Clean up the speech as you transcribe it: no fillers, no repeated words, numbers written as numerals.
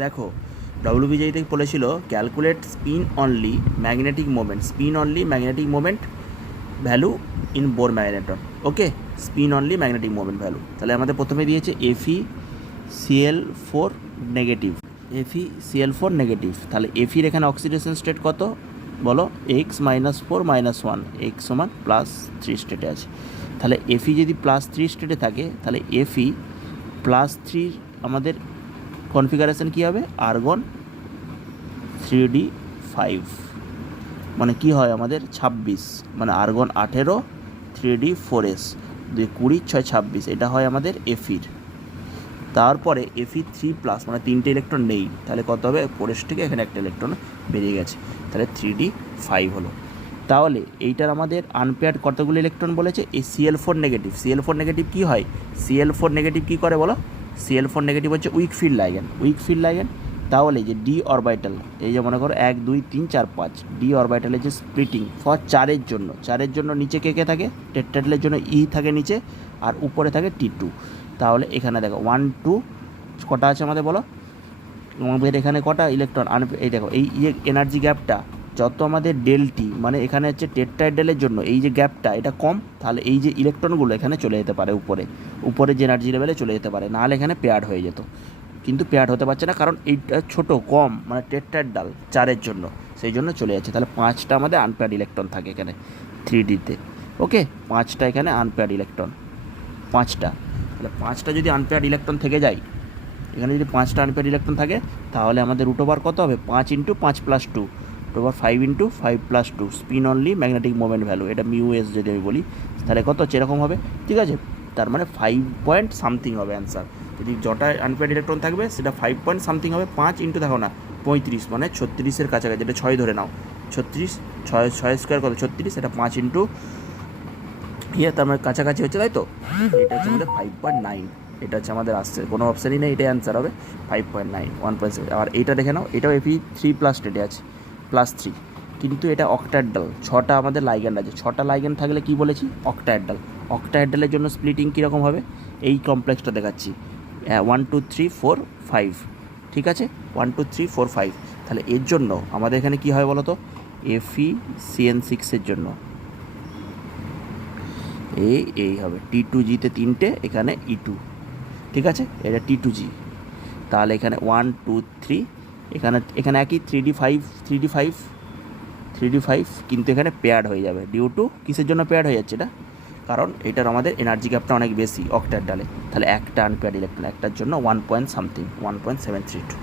দেখো ডব্লিউবিজেই থেকে বলেছিল calculate spin only magnetic moment value in Bohr magneton. Okay, spin only magnetic moment value. তাহলে আমাদের প্রথমে দিয়েছে Fe নেগেটিভ। তাহলে এফির এখানে অক্সিডেশন স্টেট কত বলো, x-4-1, x সমান +3 স্টেটে আছে। তাহলে এফি যদি +3 স্টেটে থাকে তাহলে এফি +3 আমাদের কনফিগারেশন কী হবে, আর্গন 3d5, মানে কি হয় আমাদের 26, মানে আর্গন 18 3d4s 20 6 26, এটা হয় আমাদের এফির। তারপরে Fe3+, মানে 3টে ইলেকট্রন নেই, তাহলে কত হবে, 4s থেকে এখানে একটা ইলেকট্রন বেরিয়ে গেছে, তাহলে 3d5 হলো। তাহলে এইটার আমাদের আনপেয়ার্ড কতগুলো ইলেকট্রন বলেছে, এই Cl4 নেগেটিভ কী হয়, Cl4 নেগেটিভ কী করে বলো, Cl4 নেগেটিভ হচ্ছে উইক ফিল্ড লাইগ্যান্ড। তাহলে যে ডি অরবিটাল, এই যে মনে করো 1 2 3 4 5 ডি অরবিটালের যে স্প্লিটিং ফর চারের জন্য নিচে কে থাকে, টেট্রাহেড্রালের জন্য ই থাকে নিচে, আর উপরে থাকে T2। তাহলে এখানে দেখো 1 2 কটা আছে আমাদের বলো, আমাদের এখানে কটা ইলেকট্রন, এই দেখো এই এনার্জি গ্যাপটা যত আমাদের ডেলটি, মানে এখানে হচ্ছে টেট্রাহেড্রালের জন্য এই যে গ্যাপটা এটা কম, তাহলে এই যে ইলেকট্রনগুলো এখানে চলে যেতে পারে উপরে যে এনার্জি লেভেলে চলে যেতে পারে, নাহলে এখানে পেয়ার্ড হয়ে যেত। কিন্তু পেয়ার্ড হতে পারছে না, কারণ এইটা ছোটো কম, মানে টেট্রাহেড্রাল চারের জন্য, সেই জন্য চলে যাচ্ছে। তাহলে 5টা আমাদের আনপেয়ার্ড ইলেকট্রন থাকে এখানে 3Dতে। ওকে, 5টা এখানে আনপেয়ার্ড ইলেকট্রন, 5টা। তাহলে 5টা যদি আনপেয়ার্ড ইলেকট্রন থেকে যায়, এখানে যদি 5টা আনপেয়ার্ড ইলেকট্রন থাকে, তাহলে আমাদের রুট ওভার কত হবে, 5 × 5 + 2, root over 5 × 5 + 2 spin only magnetic moment value, এটা μs যদি আমি বলি, তাহলে কত হচ্ছে, এরকম হবে। ঠিক আছে, তার মানে 5 পয়েন্ট সামথিং হবে অ্যান্সার। যদি যটা আনপেয়ার্ড ইলেকট্রন থাকবে সেটা 5 পয়েন্ট সামথিং হবে। 5 × দেখো না 35, মানে 36-এর কাছাকাছি, এটা 6 ধরে নাও, 36, 6 স্কোয়ার কত 36, এটা 5 × তার মানে কাছাকাছি হচ্ছে, তাই তো। এটা হচ্ছে আমাদের 5.9, এটা হচ্ছে আমাদের আসছে, কোনো অপশানই নেই, এটাই অ্যান্সার হবে 5.9, 1.7। আর এইটা দেখে নাও, এটাও Fe3+ স্টেটে আছে, +3, কিন্তু এটা অক্টাহেড্রাল, 6টা আমাদের লাইগ্যান্ড আছে, 6টা লাইগ্যান্ড থাকলে কি বলেছি, অক্টাহেড্রালের জন্য স্প্লিটিং কীরকম হবে, এই কমপ্লেক্সটা দেখাচ্ছি, 1 2 3 4 5, ঠিক আছে, 1 2 3 4 5। তাহলে এর জন্য আমাদের এখানে কি হয় বলো তো, FeCN6-এর জন্য এই হবে T2Gতে 3টে, এখানে E2, ঠিক আছে, এটা T2G। তাহলে এখানে 1 2 3, এখানে একই 3d5, কিন্তু এখানে পেয়ার্ড হয়ে যাবে, ডিউ টু কিসের জন্য পেয়ার্ড হয়ে যাচ্ছে এটা, কারণ এটার আমাদের এনার্জি গ্যাপটা অনেক বেশি অক্টাহেড্রালে। তাহলে একটা আনপেয়ার্ড ইলেকট্রন, একটার জন্য 1 পয়েন্ট সামথিং, 1.732।